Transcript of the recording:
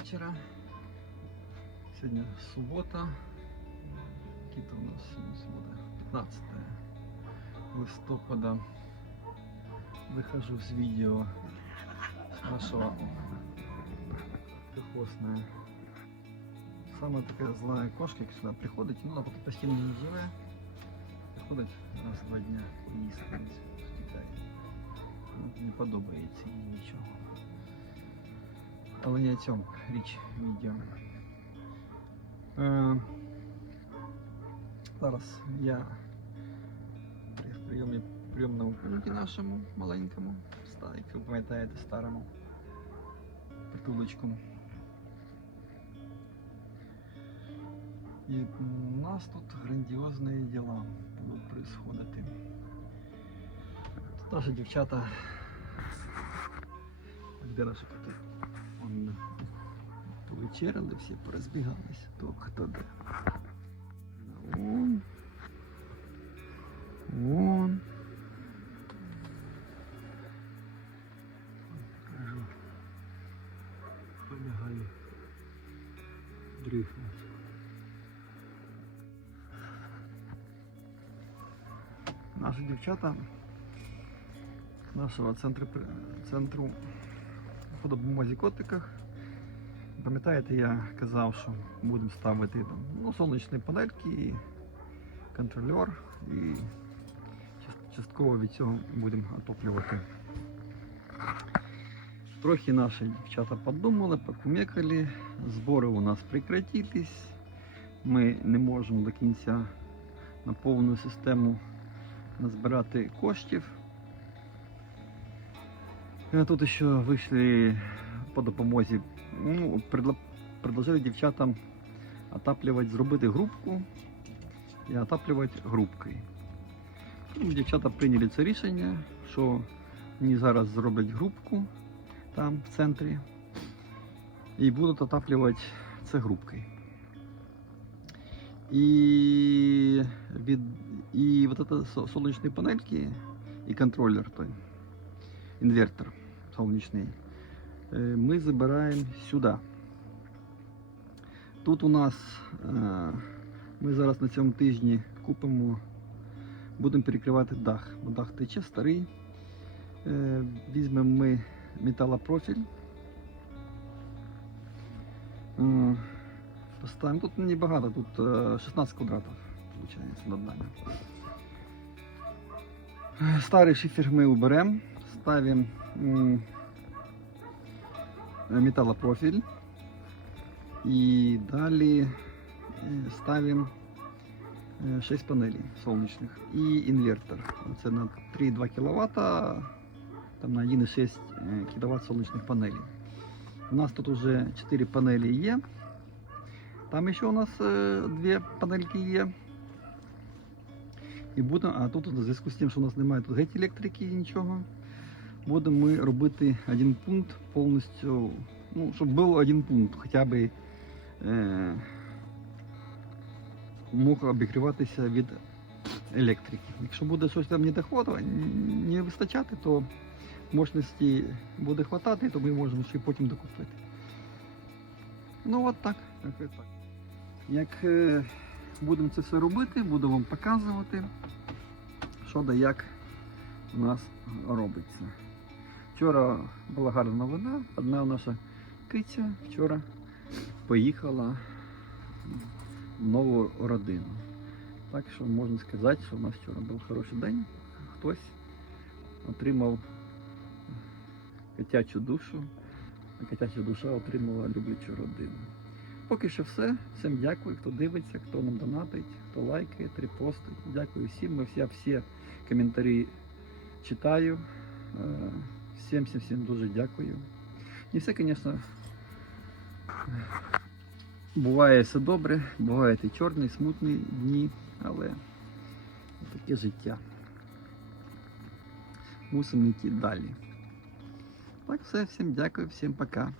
вечора. Сьогодні субота. Який-то у нас сьогодні субота? 15 листопада. Выхожу с видео с нашего треххвостная. Самая такая злая кошка, як сюди приходить, ну вона тут постійно не живе. Приходить раз в два дня їсти втікає. Ну, Не подобається їй нічого. Але не о цьому річ відео. Е, зараз я при прийомі прийомному пункті нашому маленькому, ста- як ви пам'ятаєте, старому притулочку. І у нас тут грандіозні діла будуть происходити. Тут наші дівчата. Де наші коти? Вон, повечеряли, всі порозбігалися, то хто де. Вон. Вон. Кажу. Полягаю. Дрыхнуть. Наші дівчата нашого центру, при- центру по допомозі котиках. Пам'ятаєте, я казав, що будемо ставити там, ну, сонячні панельки, і контрольор і частково від цього будемо отоплювати. Трохи наші дівчата подумали, покумекали, збори у нас прекратились. Ми не можемо до кінця на повну систему назбирати коштів. Тут ще вийшли по допомозі. Ну, предложили дівчатам отаплювати, зробити групку і отаплювати групкою. Ну, Дівчата прийняли це рішення, що вони зараз зроблять групку там в центрі і будуть отаплювати це групкою. І від і вот это сонячні панельки і контролер той інвертор сонячний е, ми забираємо сюди. Тут у нас е, ми зараз на цьому тижні купимо, будемо перекривати дах, дах тече старий. Е, Візьмемо ми металопрофіль. Поставимо. Тут небагато, тут е, 16 квадратів, виходить, над нами. Старий шифер ми уберемо, ставимо м, е, металопрофіль і далі е, 6 панелей сонячних і інвертор. Це на 3,2 кВт, там на 1,6 кВт сонячних панелей. У нас тут уже 4 панелі є. Там ще у нас е, дві панельки є. І будемо, а тут у зв'язку з тим, що у нас немає тут геть електрики і нічого, будемо ми робити один пункт повністю, ну, щоб був один пункт, хоча б е, мог обігріватися від електрики. Якщо буде щось там не доходити, не вистачати, то мощності буде хватати, то ми можемо ще потім докупити. Ну от так. Так. Як е, будемо це все робити, буду вам показувати, що да як у нас робиться. Вчора була гарна новина. Одна наша киця вчора поїхала в нову родину. Так що можна сказати, що у нас вчора був хороший день. Хтось отримав котячу душу, а котяча душа отримала люблячу родину. Поки що все. Всім дякую, хто дивиться, хто нам донатить, хто лайкає, репостить. Дякую всім. Ми всі, всі коментарі читаю. Е, Всім, всім, всім дуже дякую. Не все, звісно, буває все добре, бувають і чорні, смутні дні, але таке життя. Мусимо йти далі. Так, все, всім дякую, всім пока.